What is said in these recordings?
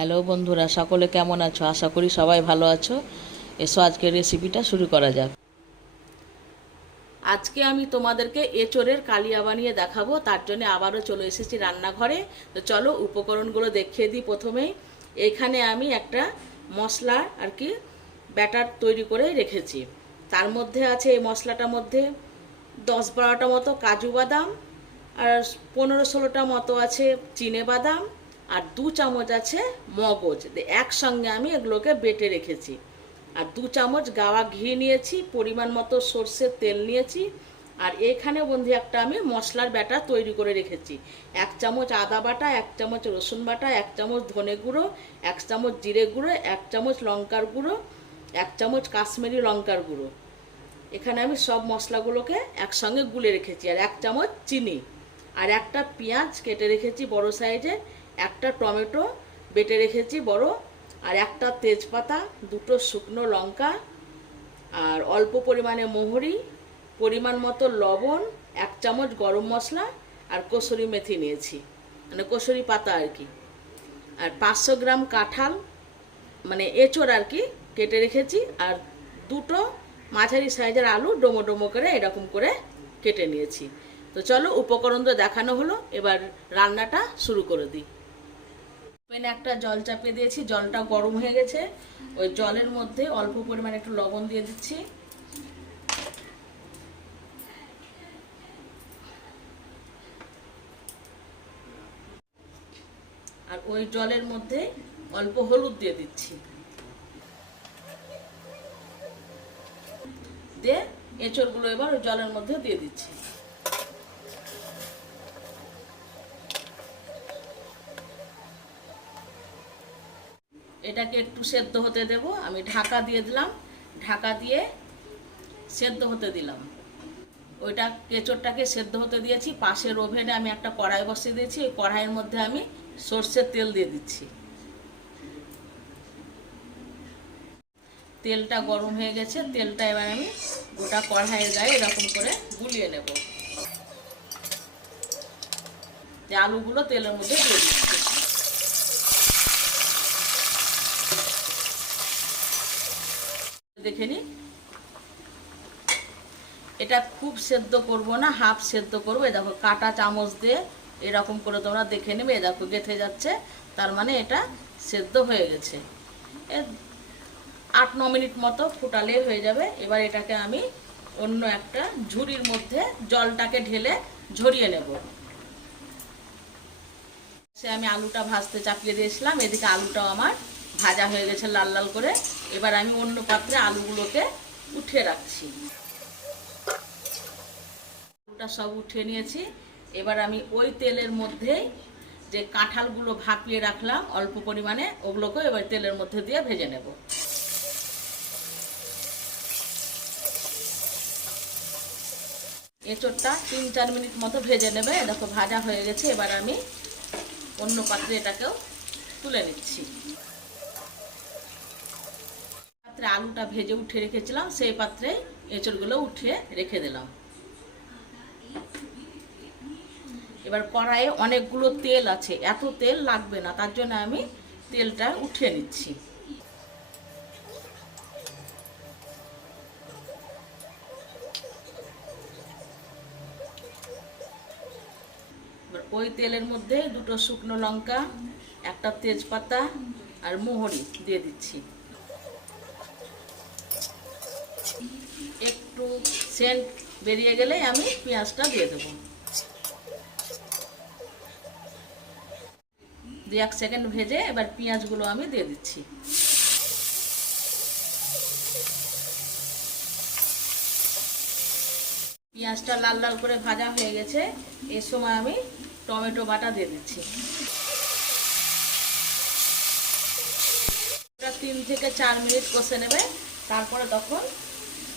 Hello বন্ধুরা, সকলে কেমন আছো? আশা করি সবাই ভালো আছো। এসো, আজকের রেসিপিটা শুরু করা যাক। আজকে আমি তোমাদেরকে এঁচোড়ের কালিয়া বানিয়ে দেখাবো, তার জন্য আবারও চলে এসেছি রান্নাঘরে। তো চলো, উপকরণগুলো দেখিয়ে দিই প্রথমেই। এখানে আমি একটা মশলা আর কি, ব্যাটার তৈরি করে রেখেছি। তার মধ্যে আছে এই মশলাটার মধ্যে দশ বারোটা মতো কাজু বাদাম, আর পনেরো ষোলোটা মতো আছে চিনে বাদাম আর দু চামচ আছে মগজ। একসঙ্গে আমি এগুলোকে বেটে রেখেছি। আর দু চামচ গাওয়া ঘি নিয়েছি, পরিমাণ মতো সর্ষের তেল নিয়েছি। আর এখানে বন্ধু একটা আমি মশলার ব্যাটা তৈরি করে রেখেছি। এক চামচ আদা বাটা, এক চামচ রসুন বাটা, এক চামচ ধনে গুঁড়ো, এক চামচ জিরে গুঁড়ো, এক চামচ লঙ্কার গুঁড়ো, এক চামচ কাশ্মীরি লঙ্কার গুঁড়ো। এখানে আমি সব মশলাগুলোকে একসঙ্গে গুলে রেখেছি। আর এক চামচ চিনি। আর একটা পেঁয়াজ কেটে রেখেছি বড় সাইজের। একটা টমেটো বেটে রেখেছি বড়, আর একটা তেজপাতা, দুটো শুকনো লঙ্কা, আর অল্প পরিমাণে মোহরি, পরিমাণ মতো লবণ, এক চামচ গরম মশলা, আর কসুরি মেথি নিয়েছি। মানে কসুরি পাতা আর কি। আর পাঁচশো গ্রাম কাঁঠাল মানে এঁচোড় আর কি কেটে রেখেছি, আর দুটো মাঝারি সাইজের আলু ডোমো ডোমো করে এরকম করে কেটে নিয়েছি। তো চলো উপকরণ তো দেখানো হলো, এবার রান্নাটা শুরু করে দিই। প্যানে একটা জল চাপিয়ে দিয়েছি, জলটা গরম হয়ে গেছে। ওই জলের মধ্যে অল্প পরিমাণে একটু লবণ দিয়ে দিচ্ছি। আর ওই জলের মধ্যে অল্প হলুদ দিয়ে দিচ্ছি। দিয়ে এঁচড়গুলো এবার ওই জলের মধ্যে দিয়ে দিচ্ছি। এটাকে একটু সেদ্ধ হতে দেব। আমি ঢাকা দিয়ে দিলাম। ঢাকা দিয়ে সেদ্ধ হতে দিলাম। ওইটা কেঁচোরটাকে সেদ্ধ হতে দিয়েছি। পাশের ওভেনে আমি একটা কড়াই বসিয়ে দিয়েছি। ওই কড়াইয়ের মধ্যে আমি সর্ষের তেল দিয়ে দিচ্ছি। তেলটা গরম হয়ে গেছে। তেলটা এবার আমি গোটা কড়াইয়ের গায়ে এরকম করে গুলিয়ে নেব। আলুগুলো তেলের মধ্যে দিয়ে দেখে এটা খুব সেদ্ধ করব না, হাফ সেদ্ধ করব। এ দেখো, কাটা চামচ দিয়ে এরকম করে তোমরা দেখে নেবে। এ দেখো, গেঁথে যাচ্ছে। তার মানে এটা সেদ্ধ হয়ে গেছে। আট, ন মিনিট মতো ফুটালে হয়ে যাবে। এবার এটাকে আমি অন্য একটা ঝুড়ির মধ্যে জলটাকে ঢেলে ঝরিয়ে নেব। সে আমি আলুটা ভাজতে চাপিয়ে দিয়েছিলাম। এদিকে আলুটাও আমার ভাজা হয়ে গেছে লাল লাল করে। এবার আমি অন্য পাত্রে আলুগুলোকে উঠিয়ে রাখছি। আলুটা সব উঠিয়ে নিয়েছি। এবার আমি ওই তেলের মধ্যে যে কাঁঠালগুলো ভাপিয়ে রাখলাম, অল্প পরিমাণে ওগুলোকে এবার তেলের মধ্যে দিয়ে ভেজে নেব। এঁচোড়টা তিন চার মিনিট মতো ভেজে নেবে। দেখো ভাজা হয়ে গেছে। এবার আমি অন্য পাত্রে এটাকেও তুলে নিচ্ছি। পাত্রে আলুটা ভেজে উঠে রেখেছিলাম, সেই পাত্রে এঁচড়গুলো উঠিয়ে রেখে দিলাম। এবার কড়াইয়ে অনেকগুলো তেল আছে, এত তেল লাগবে না, তার জন্য আমি তেলটা উঠিয়ে নিচ্ছি। ওই তেলের মধ্যে দুটো শুকনো লঙ্কা, একটা তেজপাতা আর মোহরি দিয়ে দিচ্ছি একটু সেন্ট বেরিয়ে গেলে আমি পেঁয়াজটা দিয়ে দেবো। দু এক সেকেন্ড ভেজে এবার পেঁয়াজগুলো আমি দিয়ে দিচ্ছি। পেঁয়াজটা লাল লাল করে ভাজা হয়ে গেছে, এর সময় আমি টমেটো বাটা দিয়ে দিচ্ছি। তিন থেকে চার মিনিট কষে নেবে, তারপরে তখন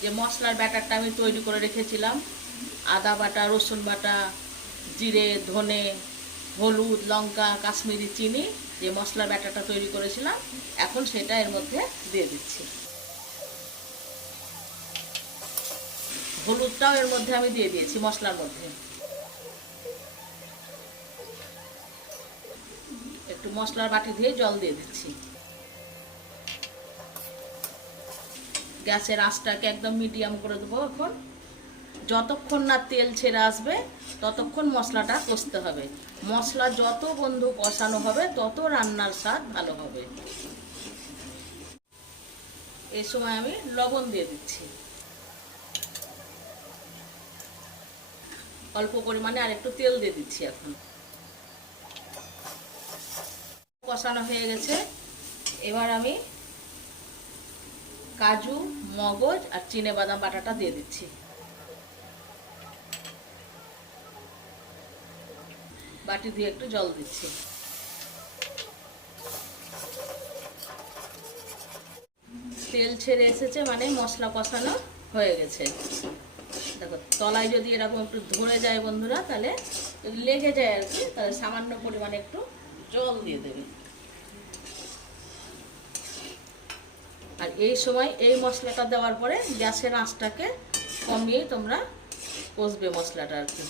যে মশলার ব্যাটারটা আমি তৈরি করে রেখেছিলাম। আদা বাটা, রসুন বাটা, জিরে, ধনে, হলুদ, লঙ্কা, কাশ্মীরি চিনি যে মশলার ব্যাটারটা তৈরি করেছিলাম, এখন সেটা এর মধ্যে দিয়ে দিচ্ছি। হলুদটাও এর মধ্যে আমি দিয়ে দিয়েছি মশলার মধ্যে। একটু মশলার বাটি দিয়ে জল দিয়ে দিচ্ছি। গ্যাসের আঁচটাকে একদম মিডিয়াম করে দেবো এখন। যতক্ষণ না তেল ছেড়ে আসবে, ততক্ষণ মশলাটা কষতে হবে। মশলা যত বন্ধু কষানো হবে, তত রান্নার স্বাদ ভালো হবে। এই সময় আমি লবণ দিয়ে দিচ্ছি। অল্প পরিমাণে আর একটু তেল দিয়ে দিচ্ছি এখন। কষানো হয়ে গেছে। এবার আমি কাজু, মগজ আর চিনে বাদাম বাটাটা দিয়ে দিচ্ছি। বাটি দিয়ে একটু জল দিচ্ছি। তেল ছেড়ে এসেছে মানে মশলা কষানো হয়ে গেছে। দেখো, তলায় যদি এরকম একটু ধরে যায় বন্ধুরা, তাহলে লেগে যায় আর কি, তাহলে সামান্য পরিমাণে একটু জল দিয়ে দেবে। এই সময় এই মশলাটা দেওয়ার পরে গ্যাসের আঁচটাকে কমিয়ে তোমরা কষবে মশলাটা আর কি।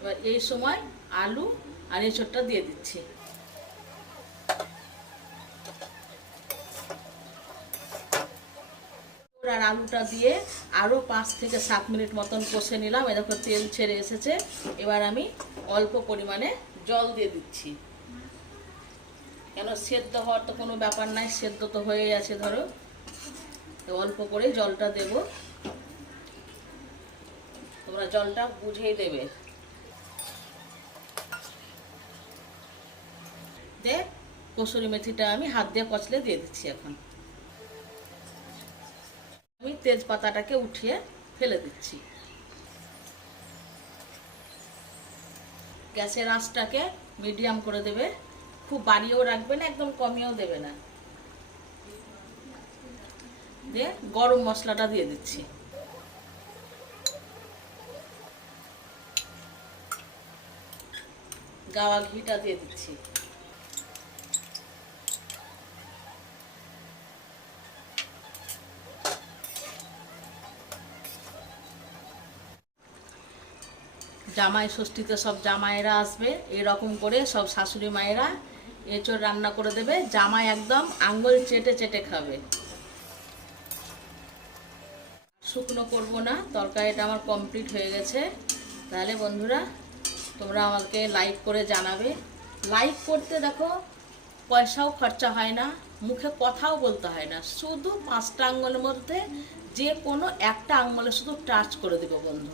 এবার এই সময় আলু আর এঁচড়টা দিয়ে দিচ্ছি। আর আলুটা দিয়ে আরও পাঁচ থেকে সাত মিনিট মতন কষে নিলাম। এরকম তেল ছেড়ে এসেছে। এবার আমি অল্প পরিমাণে জল দিয়ে দিচ্ছি। কেন সেদ্ধ হওয়ার তো কোনো ব্যাপার নাই, সেদ্ধ তো হয়ে আছে ধরো। অল্প করে জলটা দেব। তোমরা জলটা বুঝেই দেবে। দে, কসুরি মেথিটা আমি হাত দিয়ে কচলে দিয়ে দিচ্ছি এখন। আমি তেজপাতাটাকে উঠিয়ে ফেলে দিচ্ছি। গ্যাসের আঁচটাকে মিডিয়াম করে দেবে। খুব বাড়িয়েও রাখবে না, একদম কমিয়েও দেবে না। দিয়ে গরম মশলাটা দিয়ে দিচ্ছি। গাওয়া ঘিটা দিয়ে দিচ্ছি। জামাই ষষ্ঠীতে সব জামাইরা আসবে, এরকম করে সব শাশুড়ি মায়েরা এঁচড় রান্না করে দেবে। জামাই একদম আঙ্গুল চেটে চেটে খাবে। শুকনো করব না, তরকারিটা আমার কমপ্লিট হয়ে গেছে। তাহলে বন্ধুরা, তোমরা আমাকে লাইক করে জানাবে। লাইক করতে দেখো, পয়সাও খরচা হয় না, মুখে কথাও বলতে হয় না। শুধু পাঁচটা আঙ্গুলের মধ্যে যে কোনো একটা আঙ্গুলে শুধু টাচ করে দেবো বন্ধু।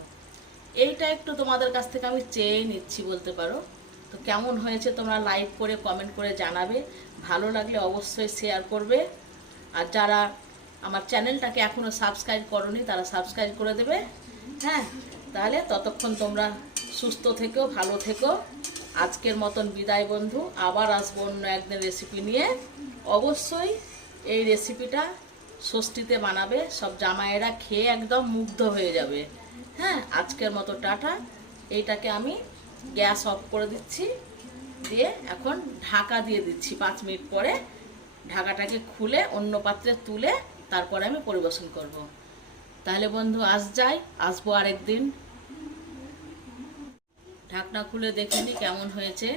এইটা একটু তোমাদের কাছ থেকে আমি চেয়ে নিচ্ছি বলতে পারো। তো কেমন হয়েছে তোমরা লাইক করে কমেন্ট করে জানাবে। ভালো লাগলে অবশ্যই শেয়ার করবে। আর যারা আমার চ্যানেলটাকে এখনও সাবস্ক্রাইব করনি, তারা সাবস্ক্রাইব করে দেবে। হ্যাঁ তাহলে ততক্ষণ তোমরা সুস্থ থেকো, ভালো থেকো। আজকের মতন বিদায় বন্ধু। আবার আসব অন্য একদিন রেসিপি নিয়ে। অবশ্যই এই রেসিপিটা ষষ্ঠীতে বানাবে। সব জামাইয়েরা খেয়ে একদম মুগ্ধ হয়ে যাবে। হ্যাঁ আজকের মতো টাটা। এইটাকে আমি গ্যাস অফ করে দিচ্ছি। দিয়ে এখন ঢাকা দিয়ে দিচ্ছি পাঁচ মিনিট পরে। ঢাকাটাকে খুলে অন্য পাত্রে তুলে তারপরে আমি পরিবেশন করব। তাহলে বন্ধু, আজ যাই, আসব আরেকদিন ঢাকনা খুলে দেখে নি কেমন হয়েছে।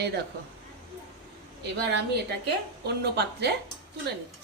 এই দেখো, এবার আমি এটাকে অন্য পাত্রে তুলে নিচ্ছি।